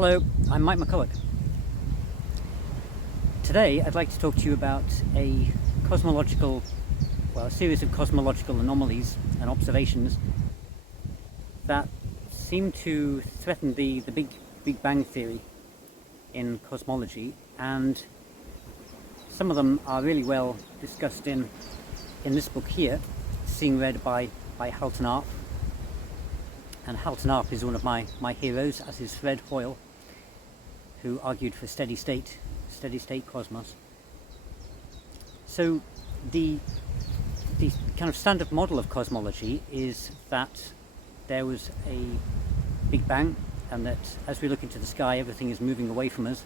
Hello, I'm Mike McCulloch. Today I'd like to talk to you about a series of cosmological anomalies and observations that seem to threaten the Big Bang theory in cosmology, and some of them are really well discussed in this book here, Seeing Red by Halton Arp. And Halton Arp is one of my heroes, as is Fred Hoyle, who argued for steady state cosmos. So the kind of standard model of cosmology is that there was a Big Bang, and that as we look into the sky, everything is moving away from us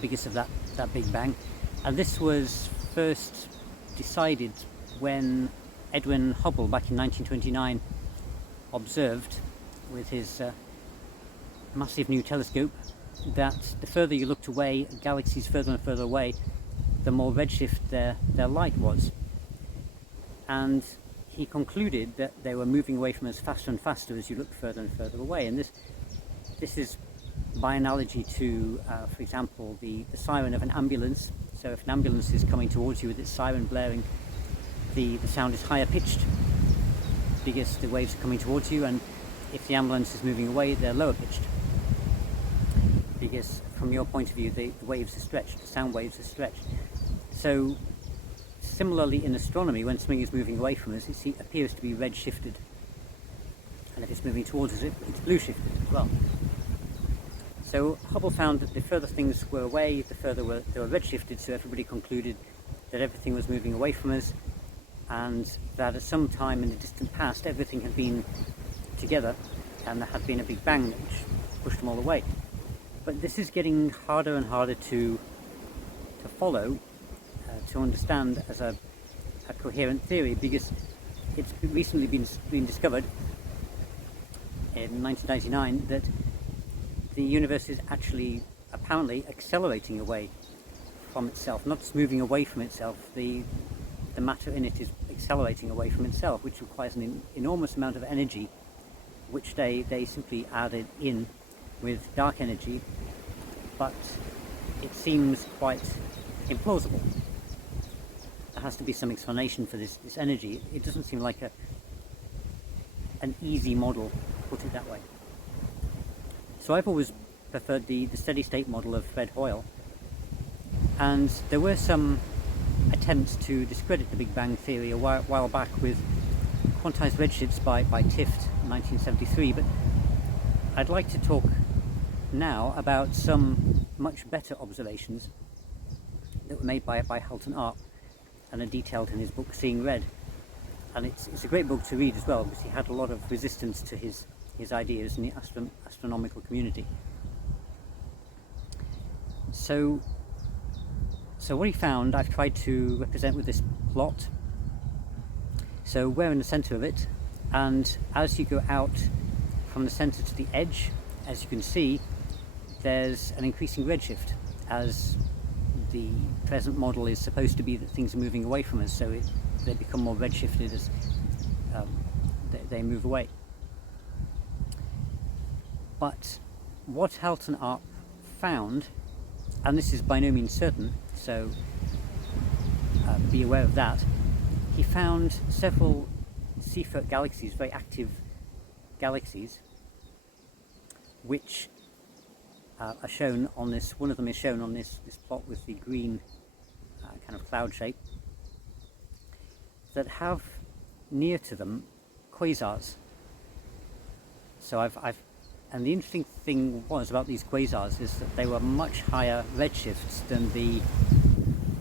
because of that Big Bang. And this was first decided when Edwin Hubble, back in 1929, observed with his massive new telescope that the further you looked away, galaxies further and further away, the more redshift their light was. And he concluded that they were moving away from us faster and faster as you looked further and further away. And this is by analogy to, for example, the siren of an ambulance. So if an ambulance is coming towards you with its siren blaring, the sound is higher pitched because the waves are coming towards you, and if the ambulance is moving away, they're lower pitched because from your point of view the waves are stretched, the sound waves are stretched. So similarly in astronomy, when something is moving away from us, it appears to be red shifted, and if it's moving towards us, it's blue shifted as well. So Hubble found that the further things were away, the further they were red shifted, so everybody concluded that everything was moving away from us, and that at some time in the distant past everything had been together and there had been a Big Bang which pushed them all away. But this is getting harder and harder to follow, to understand as a coherent theory, because it's recently been discovered in 1999 that the universe is actually apparently accelerating away from itself, not just moving away from itself. The matter in it is accelerating away from itself, which requires an enormous amount of energy, which they simply added in with dark energy, but it seems quite implausible. There has to be some explanation for this energy. It doesn't seem like an easy model, put it that way. So I've always preferred the steady state model of Fred Hoyle, and there were some attempts to discredit the Big Bang theory a while back with quantized redshifts by Tift in 1973, but I'd like to talk now about some much better observations that were made by Halton Arp and are detailed in his book Seeing Red. And it's a great book to read as well, because he had a lot of resistance to his ideas in the astronomical community. So what he found, I've tried to represent with this plot. So we're in the center of it, and as you go out from the center to the edge, as you can see, there's an increasing redshift, as the present model is supposed to be that things are moving away from us, so they become more redshifted as they move away. But what Halton Arp found, and this is by no means certain, so be aware of that, he found several Seyfert galaxies, very active galaxies, which are shown on this. One of them is shown on this plot with the green kind of cloud shape, that have near to them quasars. So and the interesting thing was about these quasars is that they were much higher redshifts than the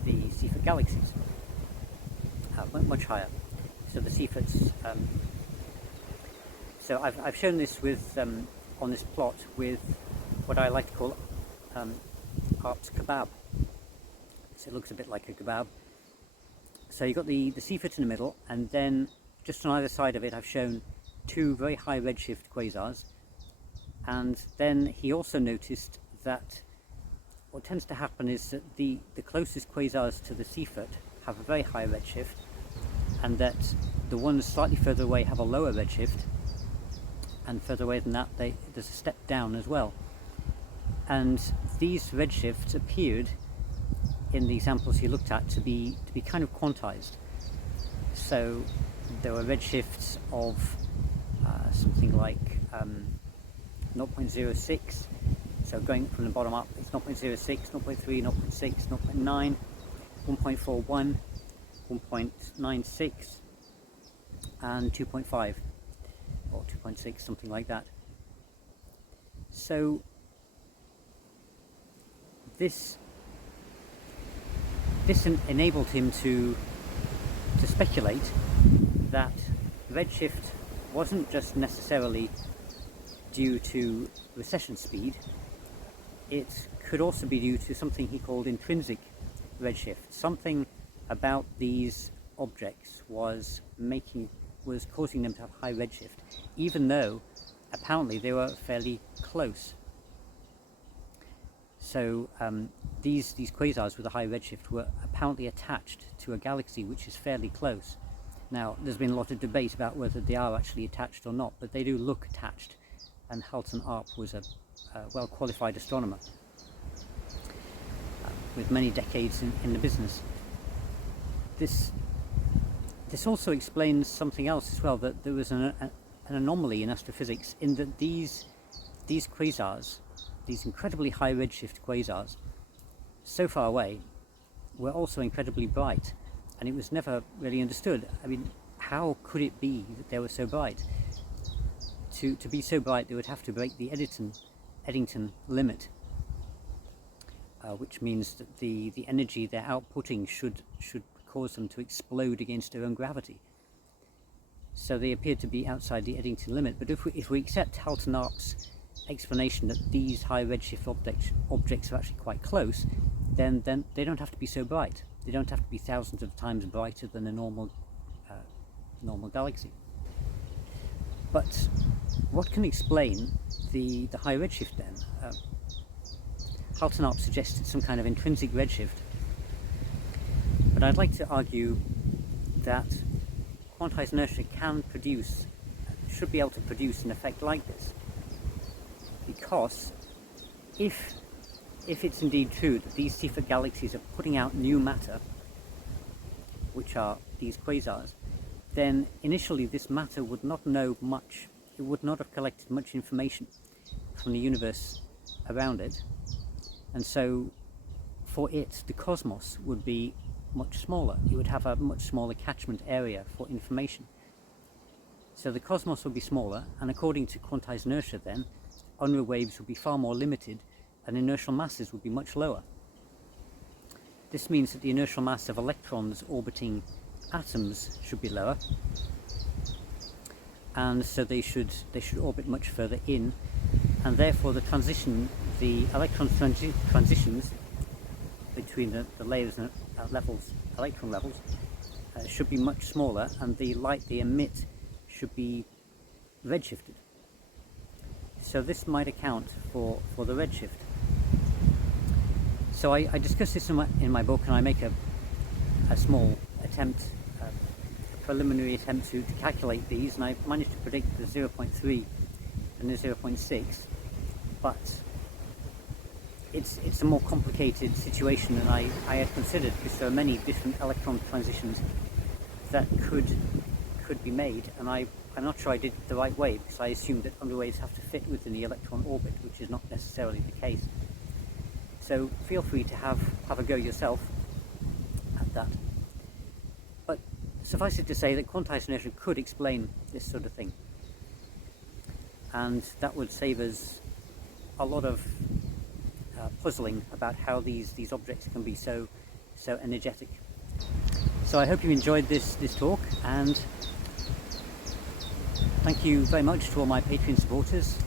Seyfert galaxies, much higher. So the Seyferts. So I've shown this with on this plot with what I like to call Arp's kebab. So it looks a bit like a kebab. So you've got the Seyfert in the middle, and then just on either side of it I've shown two very high redshift quasars. And then he also noticed that what tends to happen is that the closest quasars to the Seyfert have a very high redshift, and that the ones slightly further away have a lower redshift, and further away than that there's a step down as well. And these redshifts appeared in the examples he looked at to be kind of quantized. So there were redshifts of something like 0.06. So going from the bottom up, it's 0.06, 0.3, 0.6, 0.9, 1.41, 1.96, and 2.5 or 2.6, something like that. So this enabled him to speculate that redshift wasn't just necessarily due to recession speed. It could also be due to something he called intrinsic redshift. Something about these objects was causing them to have high redshift, even though apparently they were fairly close. So these quasars with a high redshift were apparently attached to a galaxy which is fairly close. Now, there's been a lot of debate about whether they are actually attached or not, but they do look attached, and Halton Arp was a well-qualified astronomer with many decades in the business. This also explains something else as well, that there was an anomaly in astrophysics in that these quasars, these incredibly high redshift quasars, so far away, were also incredibly bright, and it was never really understood. I mean, how could it be that they were so bright? To be so bright, they would have to break the Eddington limit, which means that the energy they're outputting should cause them to explode against their own gravity. So they appear to be outside the Eddington limit. But if we accept Halton Arp's explanation that these high redshift objects are actually quite close, then they don't have to be so bright. They don't have to be thousands of times brighter than a normal galaxy. But what can explain the high redshift then? Halton Arp suggested some kind of intrinsic redshift, but I'd like to argue that quantized inertia should be able to produce an effect like this, because if it's indeed true that these Seyfert galaxies are putting out new matter, which are these quasars, then initially this matter would not know much. It would not have collected much information from the universe around it, and so for it, the cosmos would be much smaller. It would have a much smaller catchment area for information. So the cosmos would be smaller, and according to quantized inertia then, Unruh waves would be far more limited, and inertial masses would be much lower. This means that the inertial mass of electrons orbiting atoms should be lower, and so they should orbit much further in, and therefore the electron transitions between the layers and electron levels should be much smaller, and the light they emit should be redshifted. So this might account for the redshift. So I discuss this in my book, and I make a small attempt, a preliminary attempt to calculate these, and I managed to predict the 0.3 and the 0.6, but it's a more complicated situation than I had considered, because there are many different electron transitions that could be made, and I'm not sure I did it the right way, because I assumed that Unruh waves have to fit within the electron orbit, which is not necessarily the case. So feel free to have a go yourself at that. But suffice it to say that quantized inertia could explain this sort of thing, and that would save us a lot of puzzling about how these objects can be so energetic. So I hope you enjoyed this talk, and thank you very much to all my Patreon supporters.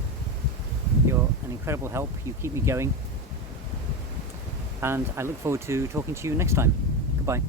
You're an incredible help. You keep me going, and I look forward to talking to you next time. Goodbye.